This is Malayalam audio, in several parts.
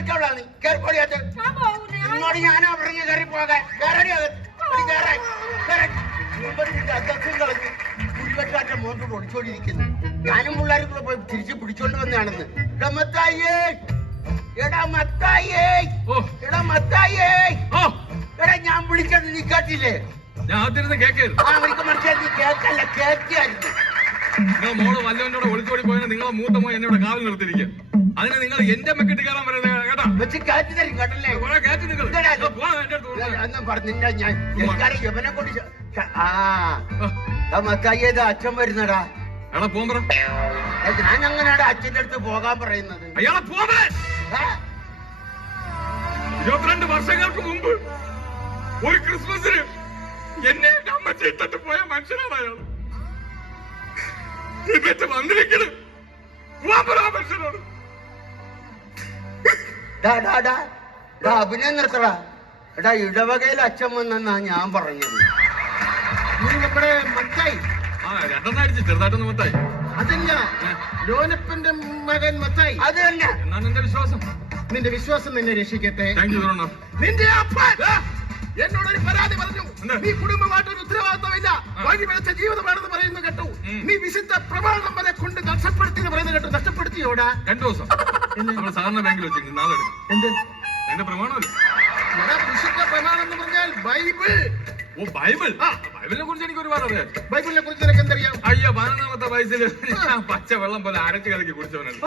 നീ കയറിപ്പോടിയാത്ത ഇങ്ങോട്ട് ഞാനാ പറഞ്ഞു കയറി പോകാൻ കുടിവെട്ടാറ്റ മോന്ത് പൊടിച്ചോണ്ടിരിക്കുന്നു. ഞാനും പിള്ളേരും കൂടെ പോയി തിരിച്ച് പിടിച്ചോണ്ട് വന്നതാണെന്ന്. എടാ ഞാൻ വിളിച്ചത് നീ കേട്ടില്ലേ? അവർക്ക് മനസ്സിലായി നീ കേക്കല്ല കേക്കായിരുന്നു. മോള് വല്ലവനോട് ഒളിച്ചോടി പോയാൽ നിങ്ങളെ മൂത്ത മോൻ എന്നോട് കാവൽ നിർത്തിയിരിക്കുക. അതിന് നിങ്ങൾ എന്റെ മെക്കിട്ട് കയറാൻ പറയുന്നത് കേട്ടാ വെച്ച് കയറ്റി തരും കേട്ടല്ലേ? പറഞ്ഞില്ല ഞാൻ യവനെ കൊണ്ട് മത്തായിയത് അച്ഛൻ വരുന്നടാ. എടാ പോകാൻ പറ. ഞാൻ അങ്ങനെയാടാ അച്ഛന്റെ അടുത്ത് പോകാൻ പറയുന്നത്. അയാളെ പോകാൻ 22 വർഷങ്ങൾക്ക് മുമ്പ് ഒരു ക്രിസ്മസിന് എന്നെ അമ്മ ചെയ്തിട്ട് പോയ മനുഷ്യനാണ് അയാൾ. എന്നിട്ട് വന്നിരിക്കണ് മനുഷ്യനോട് അഭിനയം നിർത്തടാ. എടാ ഇടവകയിൽ അച്ഛൻ വന്നെന്നാ ഞാൻ പറഞ്ഞത്. നീ നമ്മുടെ മത്തായി രണ്ടെണ്ണടിച്ച് ചെറുതായിട്ടൊന്ന് മത്തായി. അതല്ല ലോനപ്പന്റെ മകൻ മത്തായി. അത് തന്നെ. എന്നാണ് എന്റെ വിശ്വാസം. നിന്റെ വിശ്വാസം നിന്നെ രക്ഷിക്കട്ടെ. നിന്റെ അപ്പൻ എന്നോടൊരു പരാതി പറഞ്ഞു. നീ കുടുംബമായിട്ടൊരു ഉത്തരവാദിത്തമില്ല, വഴി പിഴച്ച ജീവിതമാണെന്ന് പറയുന്നു കേട്ടു. നീ വിശുദ്ധ പ്രമാണം വരെ കൊണ്ട് നഷ്ടപ്പെടുത്തി എന്ന് പറയുന്നത് കേട്ടു. നഷ്ടപ്പെടുത്തിയോടാ? 2 ദിവസം നമ്മൾ സാധാരണ ബാങ്കിൽ വെച്ചിട്ടുണ്ട്. നാളെ എന്ത് എന്റെ പ്രമാണമല്ല. വിശുദ്ധ പ്രമാണം എന്ന് പറഞ്ഞാൽ ബൈബിൾ. ഓ ബൈബിൾ. ബൈബിളിനെ കുറിച്ച് എനിക്ക് ഒരുപാട് അറിയാം. ബൈബിളിനെ കുറിച്ച് നിനക്ക് എന്തറിയാം? അയ്യോ 11ാമത്തെ വയസ്സിൽ പച്ച വെള്ളം പോലെ അരച്ച് കലക്കി കുടിച്ചവനാണ്.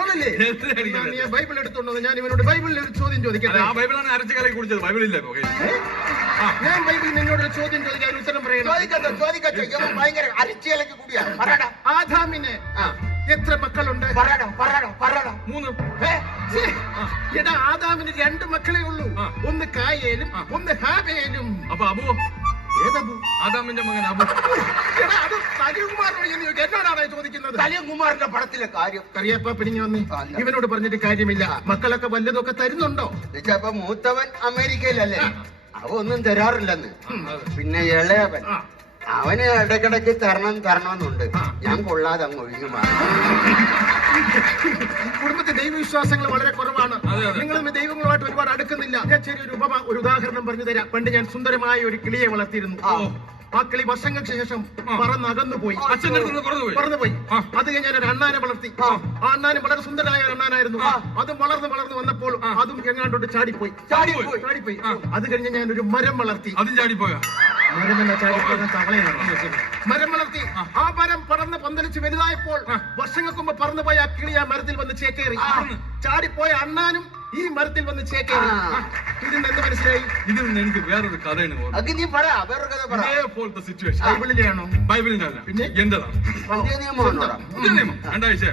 ബൈബിൾ എടുത്തോണ്ടോ? ഞാൻ ഇവനോട് ബൈബിളിൽ ഒരു ചോദ്യം ചോദിക്കട്ടെ. ആ ബൈബിളാണ് അരച്ച് കലക്കി കുടിച്ചത്. ബൈബിളില്ല. ഞാൻ ബൈബിളിൽ നിന്നോട് ഒരു ചോദ്യം ചോദിക്കാൻ ഉത്തരം പറയണം. ഭയങ്കര അരച്ച് കലക്കി കൂടിയാ. ആദാമിന് എത്ര മക്കളുണ്ട്? 3. എടാ ആദാമിന് 2 മക്കളെ ഉള്ളൂ. ഒന്ന് കായേലും ഒന്ന് ഹാബേലും. അപ്പൊ അബു ഏതബു? ആദാമിന്റെ മകൻ അബു. എടാ അത് സലികുമാറിനോട് എന്നോടാണ് ചോദിക്കുന്നത്. സലികുമാറിന്റെ പടത്തിലെ കാര്യം കറിയപ്പ പിടിഞ്ഞു വന്ന് ഇവനോട് പറഞ്ഞിട്ട് കാര്യമില്ല. മക്കളൊക്കെ വല്ലതൊക്കെ തരുന്നുണ്ടോ? ഇപ്പൊ മൂത്തവൻ അമേരിക്കയിലല്ലേ, അവ ഒന്നും തരാറില്ലെന്ന്. പിന്നെ ഇളയവൻ അവന് ഇടയ്ക്കിടയ്ക്ക് തരണമെന്നുണ്ട്. ഞാൻ കൊള്ളാതെ അങ്ങ് ഒഴുകി മാറി. കുടുംബത്തിൽ ദൈവവിശ്വാസങ്ങൾ വളരെ കുറവാണ്. നിങ്ങളും ദൈവങ്ങളുമായിട്ട് ഒരുപാട് അടുക്കുന്നില്ല. ഞാൻ ചെറിയൊരു ഒരു ഉദാഹരണം പറഞ്ഞു തരാം. പണ്ട് ഞാൻ സുന്ദരമായ ഒരു കിളിയെ വളർത്തിയിരുന്നു. ആ കിളി വർഷങ്ങൾക്ക് ശേഷം പറന്നകന്നുപോയി. പറന്നുപോയി. അത് കഴിഞ്ഞ് ഞാൻ ഒരു അണ്ണാനെ വളർത്തി. ആ അണ്ണാനും വളരെ സുന്ദരമായ അണ്ണാനായിരുന്നു. അതും വളർന്നു വന്നപ്പോൾ അതും എങ്ങാണ്ടോട്ട് ചാടിപ്പോയി. അത് കഴിഞ്ഞ് ഞാൻ ഒരു മരം വളർത്തി. അതും ചാടിപ്പോയ മരമെന്ന ചാടിപ്പോകാൻ തവളയാണ്. മരം വളർത്തി. ആ മരം പടർന്ന് പന്തലിച്ച് വലുതായപ്പോൾ വർഷങ്ങൾക്ക് മുമ്പ് പറന്നുപോയ ആ കിളി ആ മരത്തിൽ വന്ന് ചേക്കേറി. ചാടിപ്പോയ അണ്ണാനും ഈ മരത്തിൽ വന്ന് ചേക്കേറി. ഇതിന് എന്ത് മനസ്സിലായി? ഇതിൽ നിന്ന് എനിക്ക് വേറൊരു കഥയാണ്. ഇതേപോലത്തെ സിറ്റുവേഷൻ ബൈബിളിലെയാണോ? ബൈബിളിന്റെ അല്ല, പിന്നെ എന്റേതാണ്. 2 ആഴ്ച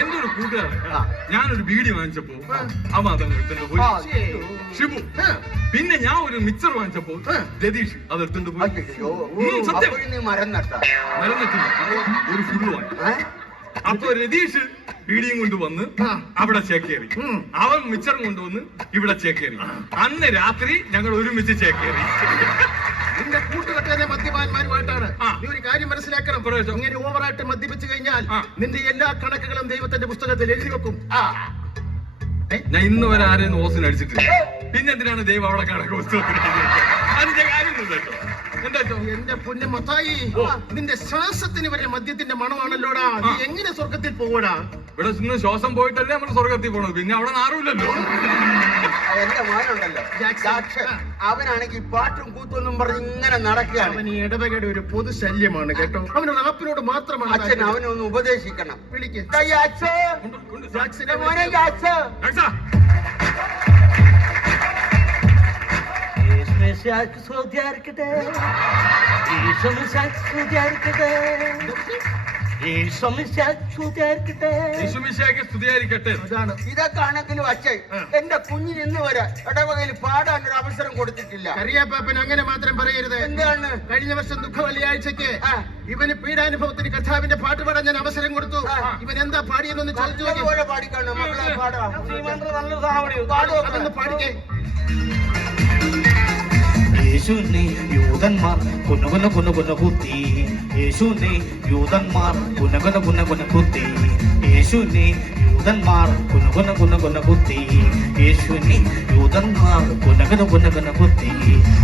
എന്റെ ഒരു കൂട്ടുകാരൻ ഞാനൊരു ബീഡി വാങ്ങിച്ചപ്പോ അവൻ അതങ്ങ് എടുത്തിട്ട് പോയി. ഷിബു. പിന്നെ ഞാൻ ഒരു മിക്സർ വാങ്ങിച്ചപ്പോ രതീഷ് അത് എടുത്തിട്ട് പോയി. സത്യം മരം നട്ടില്ല, ഒരു ഫുള്ള് വാങ്ങി. അപ്പൊ രതീഷ് ബീഡിയും കൊണ്ടുവന്ന് അവിടെ ചേക്കേറി. അവൻ മിച്ചറും കൊണ്ടുവന്ന് ഇവിടെ ചേക്കേറി. അന്ന് രാത്രി ഞങ്ങൾ ഒരുമിച്ച് ചേക്കേറി. നിന്റെ കൂട്ടുകെട്ടനെ മദ്യപാന്മാരുമായിട്ടാണ്. നീ ഒരു കാര്യം മനസ്സിലാക്കണം. ഇങ്ങനെ ഓവറായിട്ട് മദ്യപിച്ചു കഴിഞ്ഞാൽ നിന്റെ എല്ലാ കണക്കുകളും ദൈവത്തിന്റെ പുസ്തകത്തിൽ എഴുതി വെക്കും. ഞാൻ ഇന്ന് വരെ ആരെയും ഓസിന് അടിച്ചിട്ടില്ല. പിന്നെന്തിനാണ് ദൈവം അവിടെ കണക്ക് പുസ്തകത്തിൽ അതിന്റെ കാര്യമൊന്നും കേട്ടോ. എന്റെ പൊന്നു മത്തായി, നിന്റെ ശ്വാസത്തിന് വരെ മദ്യത്തിന്റെ മണമാണല്ലോടാ. നീ എങ്ങനെ സ്വർഗത്തിൽ പോകൂടാ? ഇവിടെ നിന്ന് ശ്വാസം പോയിട്ടല്ലേ നമ്മൾ സ്വർഗത്തിൽ പോണത്. പിന്നെ അവിടെ ആരുമില്ലല്ലോ. എന്റെ മോനുണ്ടല്ലോ അവനാണെങ്കിൽ പാട്ടും കൂത്തൊന്നും പറഞ്ഞ് ഇങ്ങനെ നടക്കുകയാണ്. അവൻ ഈ ഇടവകയുടെ ഒരു പൊതു ശല്യമാണ് കേട്ടോ. അവനോട് ആപ്പിനോട് മാത്രമാണ്. അച്ഛൻ അവനൊന്ന് ഉപദേശിക്കണം. വിളിക്ക്. ഇതൊക്കെ ആണെങ്കിലും അച്ഛൻ എന്റെ കുഞ്ഞിന് ഇന്ന് വരെ ഇടവകയിൽ പാടാൻ ഒരു അവസരം കൊടുത്തിട്ടില്ല. കറിയാപ്പാപ്പൻ അങ്ങനെ മാത്രം പറയരുത്. എന്താണ്? കഴിഞ്ഞ വർഷം ദുഃഖ വെള്ളിയാഴ്ചക്ക് ഇവന് പീഡാനുഭവത്തിന് കർത്താവിന്റെ പാട്ട് പാടാൻ ഞാൻ അവസരം കൊടുത്തു. ഇവൻ എന്താ പാടിയെന്നൊന്ന് ചോദിച്ചു. പാടിക്കാണോ മക്കളെ? പാടാം. അതൊന്ന് പാടിക്കേ. യേശുവിനെ യൂതന്മാർ കുന്നുകുന്ന കുത്തി. യേശുവിനെ യൂതന്മാർ കുന്നുകുന്ന കുത്തി. യേശുവിനെ യൂതന്മാർ കുന്നുകുന്ന കുത്തി. യേശുവിനെ യൂതന്മാർ കുന്നുകുന്ന കുത്തി.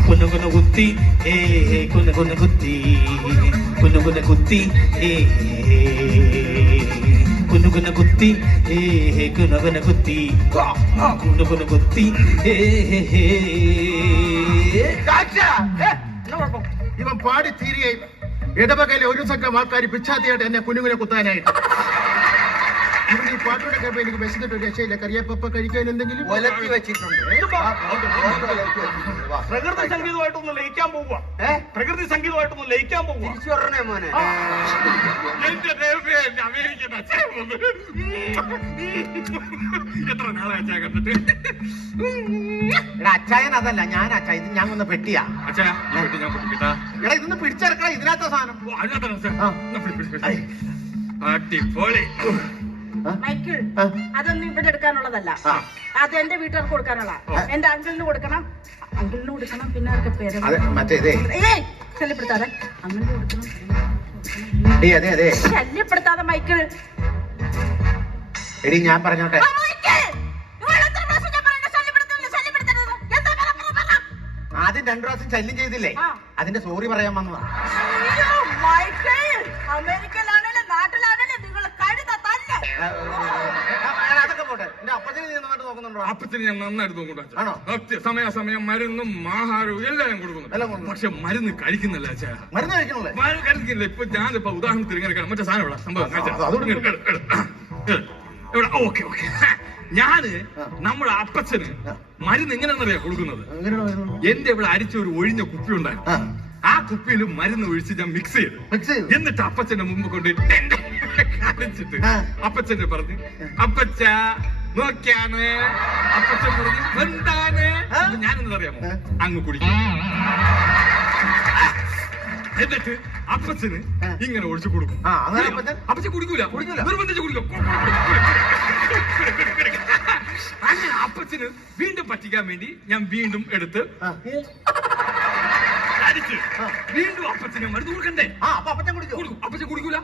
കുന്നുകുന്ന കുത്തി കുന്നുകുന്ന കുത്തി. കുന്നുകുന്ന കുത്തി കുന്നുകുന്ന കുത്തി കുന്നുകുന്ന കുത്തി. കുന്നുകുന്ന കുത്തി ഇവൻ പാടി തീരുകയും ഇടവകയിലെ ഒരു സംഘം ആൾക്കാർ പിച്ചാത്തിയായിട്ട് എന്നെ കുഞ്ഞുകുനെ കുത്താനായിട്ട്. ഇവൻ ഈ പാട്ടോടെ കേൾപ്പോ എനിക്ക് വിശന്നിട്ട് ഒരു രക്ഷയില്ല. കറിയപ്പ കഴിക്കാൻ എന്തെങ്കിലും ഒലത്തി വെച്ചിട്ടുണ്ട്. പ്രകൃതി സംഗീതമായിട്ടൊന്ന് ലയിക്കാൻ പോവുക. പ്രകൃതി സംഗീതമായിട്ടൊന്ന് ലയിക്കാൻ പോവുക. തിരിച്ചു പറഞ്ഞേ മോനെ. എന്റെ ദൈവമേ, എന്റെ അമേരിക്കൻ അച്ഛൻ വന്നു. എത്ര നാളെ അച്ഛാ കണ്ടിട്ട്. അച്ചായൻ അതല്ല, ഞാൻ അച്ചായ. ഇത് ഞാൻ വന്ന പെട്ടിയാ. അച്ഛാ ഈ പെട്ടി ഞാൻ പൊട്ടിക്കിട്ടാ. എടാ ഇതൊന്ന് പിടിച്ചെടുക്കടാ, ഇതിനകത്ത സാധനം. അതിനകത്താണ് അച്ഛാ. അടിപൊളി. മൈക്കിൾ, അതൊന്നും ഇവിടെ എടുക്കാനുള്ളതല്ല. അത് എന്റെ വീട്ടുകാർക്ക് കൊടുക്കാനുള്ള. എന്റെ അങ്കിളിന് കൊടുക്കണം, അങ്കിളിന് കൊടുക്കണം. പിന്നെ അവർക്ക് പേര് മറ്റേതേ ശല്യപ്പെടുത്താതെ അങ്കിളിന് കൊടുക്കണം. അതെ അതെ ശല്യപ്പെടുത്താതെ മൈക്കിൾ. എടി ഞാൻ പറഞ്ഞോട്ടെ. ആദ്യം 2 പ്രാവശ്യം ശല്യം ചെയ്തില്ലേ, അതിന്റെ സോറി പറയാൻ വന്നതാ. അമേരിക്കയിലാണേലും നാട്ടിലാണേലും നിങ്ങൾ കഴുത തന്നെ. അതൊക്കെ പോട്ടെ. എന്റെ അപ്പച്ചനെ നീ നന്നായിട്ട് നോക്കുന്നുണ്ടോ? അപ്പത്തിന് ഞാൻ നന്നായിട്ട് നോക്കുന്നുണ്ട് ആണോ? അച്ഛാ. സമയാസമയം മരുന്നും ആഹാരവും എല്ലാം കൊടുക്കുന്നു. പക്ഷെ മരുന്ന് കഴിക്കുന്നില്ല അച്ഛാ. മരുന്ന് കഴിക്കണല്ലേ? മരുന്ന് കഴിക്കുന്നില്ല. ഇപ്പൊ ഞാനിപ്പോ ഉദാഹരണത്തിന് ഇങ്ങനെ മറ്റേ സാധനം ഇവിടെ സംഭവം. Okay okay. ഞാന് നമ്മുടെ അപ്പച്ചന് മരുന്ന് എങ്ങനെയാണെന്നറിയാ കൊടുക്കുന്നത്. എന്റെ ഇവിടെ അരിച്ച ഒരു ഒഴിഞ്ഞ കുപ്പി ഉണ്ടായിരുന്നു. ആ കുപ്പിയിൽ മരുന്ന് ഒഴിച്ച് ഞാൻ മിക്സ് ചെയ്തു. എന്നിട്ട് അപ്പച്ചന്റെ മുമ്പ് കൊണ്ട് കാണിച്ചിട്ട് അപ്പച്ചന്റെ പറഞ്ഞു, അപ്പച്ച നോക്കിയാണ്. അപ്പച്ചൻ പറഞ്ഞു എന്താണ്? ഞാനെന്ന് അറിയാമോ, അങ്ങ് കുടിക്കും. എന്നിട്ട് അപ്പച്ചന് ഇങ്ങനെ ഒഴിച്ചു കൊടുക്കും. അപ്പച്ചൻ കുടിക്കൂല, നിർബന്ധിച്ച് കുടിക്കും. അങ്ങനെ അപ്പച്ചന് വീണ്ടും പറ്റിക്കാൻ വേണ്ടി ഞാൻ വീണ്ടും എടുത്ത് അടിച്ച് വീണ്ടും അപ്പച്ചന് മരുന്ന് കൊടുക്കണ്ടേ? അപ്പച്ചൻ കുടിക്കൂല.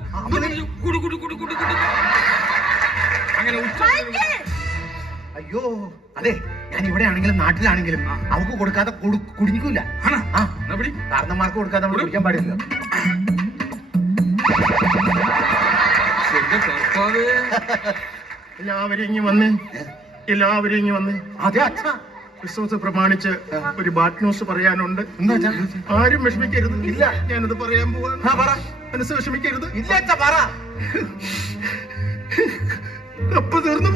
അങ്ങനെ അയ്യോ അതെ, ഞാൻ ഇവിടെ ആണെങ്കിലും നാട്ടിലാണെങ്കിലും അവക്ക് കൊടുക്കാതെ കുടിക്കൂല. കാരണന്മാർക്ക് കൊടുക്കാതെ നമ്മൾ കുടിക്കാൻ പാടില്ല. എല്ലാവരും ഇങ്ങി വന്നേ. അതെ അച്ഛാ, ക്രിസ്മസ് പ്രമാണിച്ച് ഒരു ബാഡ് ന്യൂസ് പറയാനുണ്ട്. ആരും വിഷമിക്കരുത്. ഇല്ല, ഞാനത് പറയാൻ പോവാ. മനസ്സ് വിഷമിക്കരുത്. ഇല്ല അച്ഛാ, പറ. കപ്പ് തീർന്നു.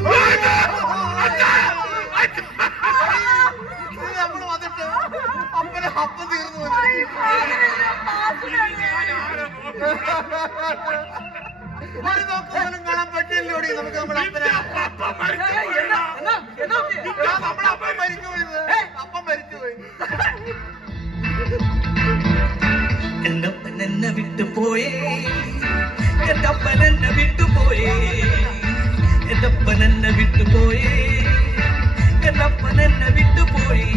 കാണാൻ പറ്റില്ലോടി നമുക്ക്. നമ്മുടെ അപ്പം മരിച്ചുപോയി. എന്റെ അപ്പൻ എന്നെ വിട്ടുപോയേ. എന്റെ അപ്പൻ എന്നെ വിട്ടുപോയേ. എന്റെ അപ്പൻ എന്നെ വിട്ടുപോയേ. എന്റെ അപ്പൻ എന്നെ വിട്ടുപോയി.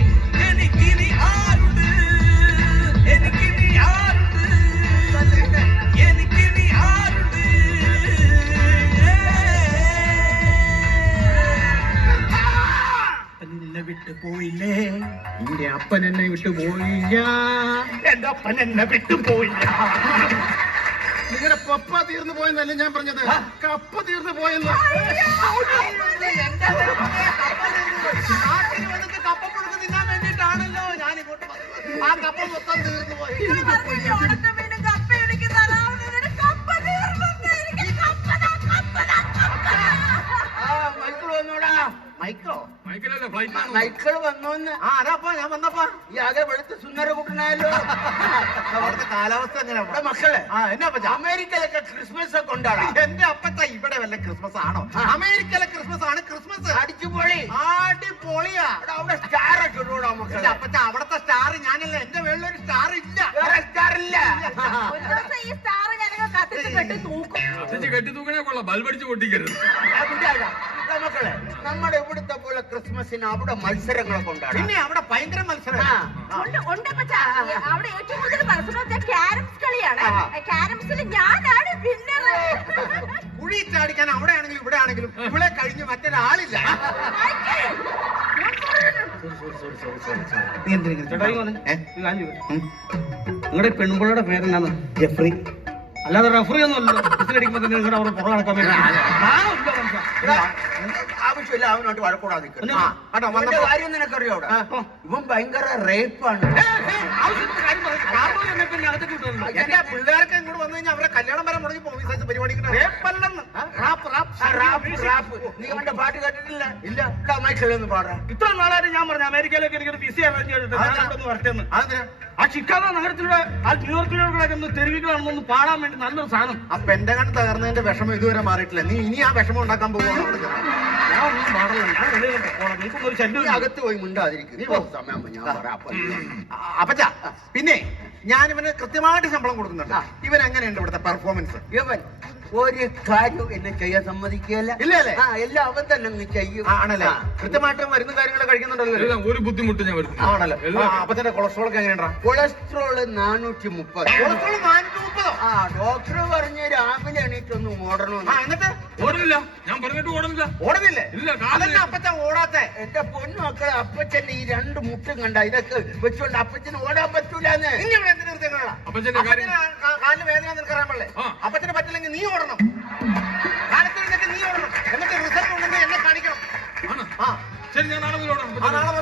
എനിക്കിനി ആരുണ്ട്? എനിക്കിനി ആരുണ്ട്? എനിക്കിനി ആരുണ്ട്? എന്നെ വിട്ടുപോയില്ലേ? എന്റെ അപ്പൻ എന്നെ വിട്ടുപോയില്ല. എന്റെ അപ്പൻ എന്നെ വിട്ടുപോയില്ല. നിങ്ങളുടെ പപ്പ തീർന്നു പോയെന്നല്ല ഞാൻ പറഞ്ഞത്, കപ്പ തീർന്നു പോയെന്ന്. കപ്പ പുഴുക്ക് തിന്നാൻ വേണ്ടിയിട്ടാണല്ലോ ഞാൻ ഇങ്ങോട്ട് വന്നത്. ആ കപ്പ മൊത്തം തീർന്നു പോയി. മൈക്കിൾ വന്നോന്ന്. അതാപ്പാ ഞാൻ വന്നപ്പാ. ഈ ആകെ വെളുത്ത് സുന്ദര കുട്ടനായല്ലോ. അവിടുത്തെ കാലാവസ്ഥ എങ്ങനെയാ മക്കളെ? എന്നാ അമേരിക്കയിലൊക്കെ ക്രിസ്മസ് ഒക്കെ ഉണ്ടാടാ. എന്റെ അപ്പച്ച ഇവിടെ വല്ല ക്രിസ്മസ് ആണോ? അമേരിക്കയിലെ ക്രിസ്മസ് ആണ് ക്രിസ്മസ്. അടിച്ചുപൊളി. അടിപൊളിയാ. അവിടെ സ്റ്റാർ ഒക്കെ ഇടൂടാ മക്കളെ. അപ്പച്ച അവിടത്തെ സ്റ്റാർ ഞാനല്ല. എന്റെ വേളൊരു സ്റ്റാർ ഇല്ല. വേറെ സ്റ്റാർ ഇല്ല. ഈ സ്റ്റാർ ഞാനൊക്കെ കത്തിച്ച് കെട്ടി തൂക്കും. കെട്ടി തൂക്കണേ കൊള്ളാം, ബൾബടിച്ച് പൊട്ടിക്കരുത്. മക്കളെ നമ്മുടെ ഇവിടുത്തെ പോലെ ക്രിസ്മസിന് അവിടെ മത്സരങ്ങളെ കൊണ്ടാണ്. പിന്നെ അവിടെ ഭയങ്കര മത്സരം. ഉണ്ട് അപ്പച്ചാ. അവിടെ ഏറ്റവും കൂടുതൽ മത്സരം ക്യാരംസ് കളിയാണ്. ക്യാരംസിൽ ഞാനാണ് വിന്നർ. കുഴി ചാടിക്കാൻ അവിടെ ആണെങ്കിലും ഇവിടെ ആണെങ്കിലും ഇവിടെ കഴിഞ്ഞ് മറ്റൊരാളില്ല. നിങ്ങളുടെ പെൺപിള്ളയുടെ പേരെന്താണ്? ജെഫ്രി. അല്ലാതെ റഫറി ഒന്നും അല്ലല്ലോ. അടിക്കുമ്പോ തന്നെ നിങ്ങളുടെ അവിടെ പുറം നടക്കാൻ വേണ്ടി ആവശ്യമില്ല അവനോട്ട് വഴക്കൂടാതെ കാര്യം നിനക്കറിയോ? അവിടെ ഇവൻ ഭയങ്കര റേപ്പാണ്. പിള്ളേർക്ക് ഇങ്ങോട്ട് വന്നു കഴിഞ്ഞാൽ അവരെ കല്യാണം വരെ മുടങ്ങി പോകും. പരിപാടി നീ അവന്റെ പാട്ട് കേട്ടിട്ടില്ല? ഇല്ല. മൈക്കിളൊന്ന് പാടാ. ഇത്ര നാളായിട്ട് ഞാൻ പറഞ്ഞു അമേരിക്കയിലേക്ക് എനിക്കൊരു വിസ അറേഞ്ച് ചെയ്തിട്ട് ഞാൻ അവിടെ ഒന്ന് വരട്ടെന്ന്. ആ ചിക്കാഗോ നഗരത്തിലൂടെ ആ ന്യൂയോർക്കിലൂടെ ഒന്ന് തെരുവികളാണെന്നൊന്ന് പാടാൻ വേണ്ടി നല്ലൊരു സാധനം. ആ പെന്റഗൺ തകർന്നതിന്റെ വിഷമം ഇതുവരെ മാറിയിട്ടില്ല. നീ ഇനി ആ വിഷമം ഉണ്ടാക്കാൻ പോകുവാണ്. ഞാൻ ഒന്നും പാടില്ല. ഞാൻ വെളിയിൽ പോകണം. നിൽക്കുന്നൊരു ശല്യം. അകത്ത് പോയി മിണ്ടാതിരിക്കും. നീ സമയം ഞാൻ പറയാം. അപ്പച്ചാ, പിന്നെ ഞാൻ ഇവന് കൃത്യമായിട്ട് ശമ്പളം കൊടുക്കുന്നുണ്ട്. ഇവൻ എങ്ങനെയുണ്ട് ഇവിടുത്തെ പെർഫോമൻസ്? ഇവൻ ഒരു കാര്യം എന്നെ ചെയ്യാൻ സമ്മതിക്കുകയല്ല. ഇല്ലല്ലേ? എല്ലാം അവൻ തന്നെ അങ്ങ് ചെയ്യും. ആണല്ലേ? കൃത്യമായിട്ട് മരുന്ന് കാര്യങ്ങൾ കഴിക്കുന്നുണ്ടല്ലോ. എല്ലാം ഒരു ബുദ്ധിമുട്ട് ഞാൻ വരുന്നു. ആണല്ലോ. അപ്പച്ചന്റെ കൊളസ്ട്രോൾ ഒക്കെ എങ്ങനെയാ? കൊളസ്ട്രോള് 430. കൊളസ്ട്രോൾ 430? ഡോക്ടർ പറഞ്ഞ് രാവിലെ എണീറ്റൊന്ന് ഓടണമെന്ന്. എന്നിട്ട് ഓടുന്നില്ല. ഞാൻ പറഞ്ഞിട്ട് ഓടുന്നില്ല. ഓടുന്നില്ലേ? ഇല്ല. അതല്ല അപ്പച്ച ഓടാത്തെ. എന്റെ പൊന്നു മക്കളെ, അപ്പച്ചന്റെ ഈ 2 മുട്ടും കണ്ട ഇതൊക്കെ വെച്ചോണ്ട് അപ്പച്ചന് ഓടാൻ പറ്റൂലെന്ന്. ഇനി ഇവിടെ എന്തിനു നിർത്തിക്കണ? അപ്പച്ചന്റെ കാര്യം കാലിന് വേദന നിൽക്കാൻ പാടില്ലേ? അപ്പച്ചന് പറ്റില്ലെങ്കിൽ നീ ഓടണം. കാലത്ത് നിന്നിട്ട് നീ ഓടണം. എന്നിട്ട് റിസൾട്ട് ഉണ്ടെങ്കിൽ എന്നെ കാണിക്കണം. ശരി, ഞാൻ നാളെ മുതൽ ഓടാം. നാളെ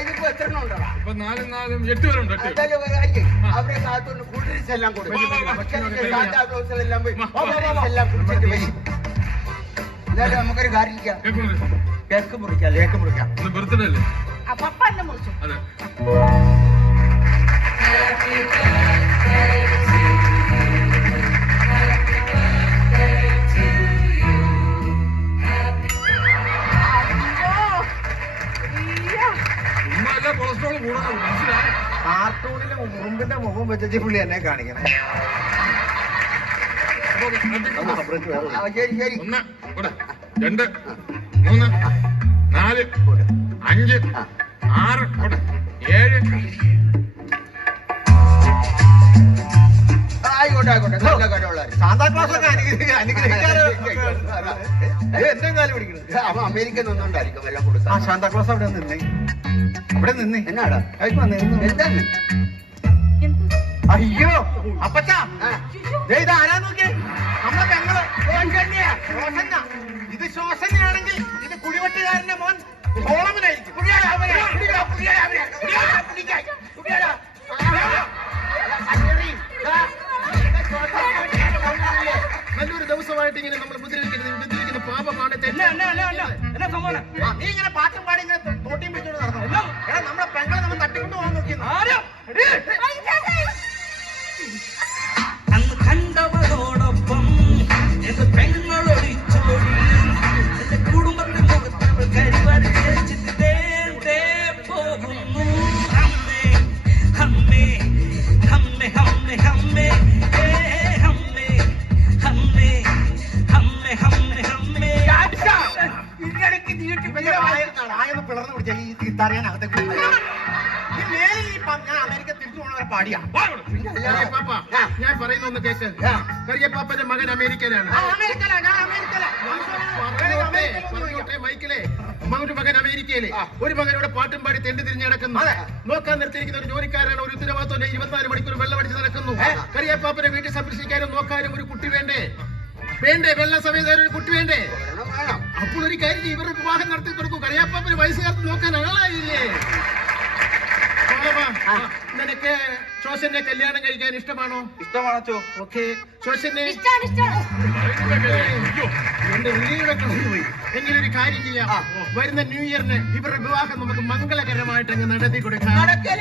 ഇതിപ്പോ എത്ര എണ്ണം ഉണ്ടോ? ഇപ്പൊ 4 4 8 പേരുണ്ട്. അവരെ കാത്തുകൊണ്ട് കൂൾഡ്രിങ്ക്സ് എല്ലാം കൊടുക്കും. സാധാ ബ്ലൗസുകളെല്ലാം പോയി എല്ലാം കുടിച്ചിട്ട് വരും. എന്നാലും നമുക്കൊരു കാര്യം ചെയ്യാം. കേക്ക് മുറിക്കാം. കേക്ക് മുറിക്കാം. ബർത്ത്ഡേ അല്ലേ? പപ്പ എന്നെ മുറിച്ചു. അതെ. കൊളസ്ട്രോൾ കൂടാതെ മനസ്സിലായി. കാർട്ടൂണിലെ ഉറുമ്പിന്റെ മുഖം വെച്ചിട്ട് പുള്ളി എന്നെ കാണിക്കണേ. ശരി ശരി. 1 2 3 4 5 6 7. ആയിക്കോട്ടെ ആയിക്കോട്ടെ. നല്ല കാര്യമുള്ള സാന്താക്ലാസൊക്കെ അനുഗ്രഹിക്കാറ്. എന്റെ കാലം പിടിക്കുന്നത്. അവൻ അമേരിക്കൻ നിന്നുകൊണ്ടായിരിക്കും എല്ലാം കൊടുക്കാം. സാന്താക്ലാസ് അവിടെ നിന്നേ. അവിടെ നിന്നേ. എന്നാടാ എന്താണ്? അയ്യോ അപ്പച്ചാ, ഇത് ആരാ നോക്കിയേ? നമ്മളെ പെങ്ങള് ശോശന്യ. ഇത് ശോശന്യാണെങ്കിൽ ഇത് കുടിവെട്ടുകാരന്റെ മോൻ സോളമനായിരിക്കും. നല്ലൊരു ദിവസമായിട്ട് ഇങ്ങനെ നമ്മൾ ഉപദ്രവിക്കുന്ന പാപമാണ്. എന്നാ സംഭവം? നീ ഇങ്ങനെ പാട്ടും പാടി ഇങ്ങനെ തോട്ടിയും പിടിച്ചോണ്ട് നടന്നു. എടാ നമ്മളെ പെങ്ങളെ നമ്മൾ തട്ടിക്കൊണ്ട് പോകാൻ നോക്കിയിരുന്നു. അന്ന് കണ്ടവരോടൊപ്പം എന്റെ പെങ്ങളൊടിച്ചോടി എന്റെ കുടുംബത്തെ മുഖത്തവൾ കരിവരച്ചിട്ട് പോകുന്നു. അമ്മേ അമ്മേ അമ്മേ അമ്മേ അമ്മേ അമ്മേ അമ്മേ അമ്മേ അമ്മേ അമ്മേ. ഇതിനിടയ്ക്ക് നീട്ടി ആയെന്ന് പിളർന്നു പിടിച്ചാൽ ഈ തറയാനകത്തേക്ക് ഈ മേലിൽ ഞാൻ അമേരിക്ക തിരിച്ചു പോണവരെ പാടിയാ. ഞാൻ പറയുന്ന ഒന്ന് കേക്ക്. കറിയപ്പാപ്പന്റെ മകൻ അമേരിക്കയിലാണ്. മൈക്കിലെ ഒരു മകൻ അമേരിക്കയിലെ, ഒരു മകൻ ഇവിടെ പാട്ടും പാടി തെണ്ടി തിരിഞ്ഞ് നടക്കുന്നു. നോക്കാൻ നിർത്തിയിരിക്കുന്ന ഒരു ജോലിക്കാരാണ്. ഒരു ഉത്തരവാദിത്വം 24 മണിക്കൂർ വെള്ളമടിച്ച് നടക്കുന്നു. കറിയപ്പാപ്പനെ വീട്ടിൽ സംരക്ഷിക്കാനും നോക്കാനും ഒരു കുട്ടി വേണ്ടേ? വെള്ള സമയത്ത് ഒരു കുട്ടി വേണ്ടേ? അപ്പോൾ ഒരു കാര്യം ഇവരുടെ വിവാഹം നടത്തി കൊടുക്കും. കറിയപ്പാപ്പന് വയസ്സുകാലത്ത് നോക്കാൻ ആളായില്ലേ? നിനക്ക് നിങ്ങൾക്ക് ശോശനെ കല്യാണം കഴിക്കാൻ ഇഷ്ടമാണോ? ഇഷ്ടമാണോ? ഓക്കെ, ശോശനെ ഇഷ്ടാണ്, ഇഷ്ടാണ്. എന്റെ ഉള്ളിയുടെ പോയി. എങ്കിലൊരു കാര്യം ചെയ്യാം, വരുന്ന ന്യൂ ഇയറിന് ഇവരുടെ വിവാഹം നമുക്ക് മംഗളകരമായിട്ട് അങ്ങ് നടത്തി കൊടുക്കാം. നടക്കല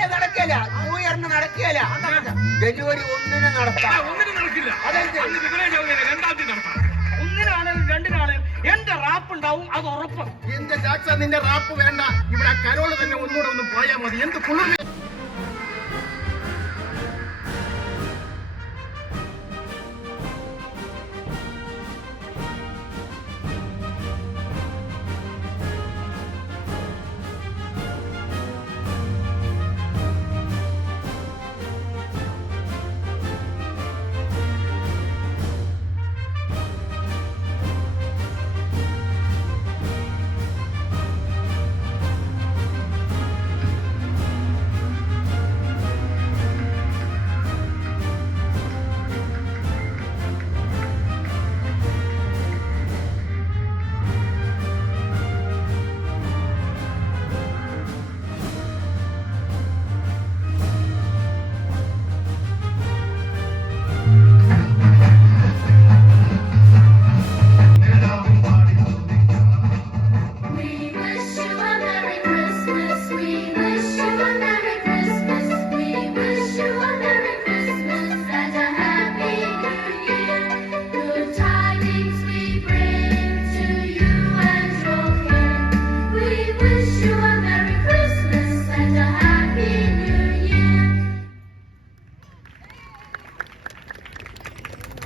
ന്യൂ ഇയറിന് നടക്കല. ജനുവരി 1-ന് നടത്താം. ഒന്നിനും നടക്കില്ല. അതെന്ത്? അന്ന് വിവരം ചൗധരി 2-ാം തീയതി നടത്താം. ഒന്നിനാണെങ്കിലും രണ്ടിനാണെങ്കിലും എന്റെ റാപ്പ് ഉണ്ടാവും, അത് ഉറപ്പ്. എന്റെ ജാക്സ, നിന്റെ റാപ്പ് വേണ്ട. ഇവിടെ കരോള് തന്നെ ഒന്നുകൂടെ ഒന്ന് പോയാൽ മതി. എന്ത് കുളിർമ.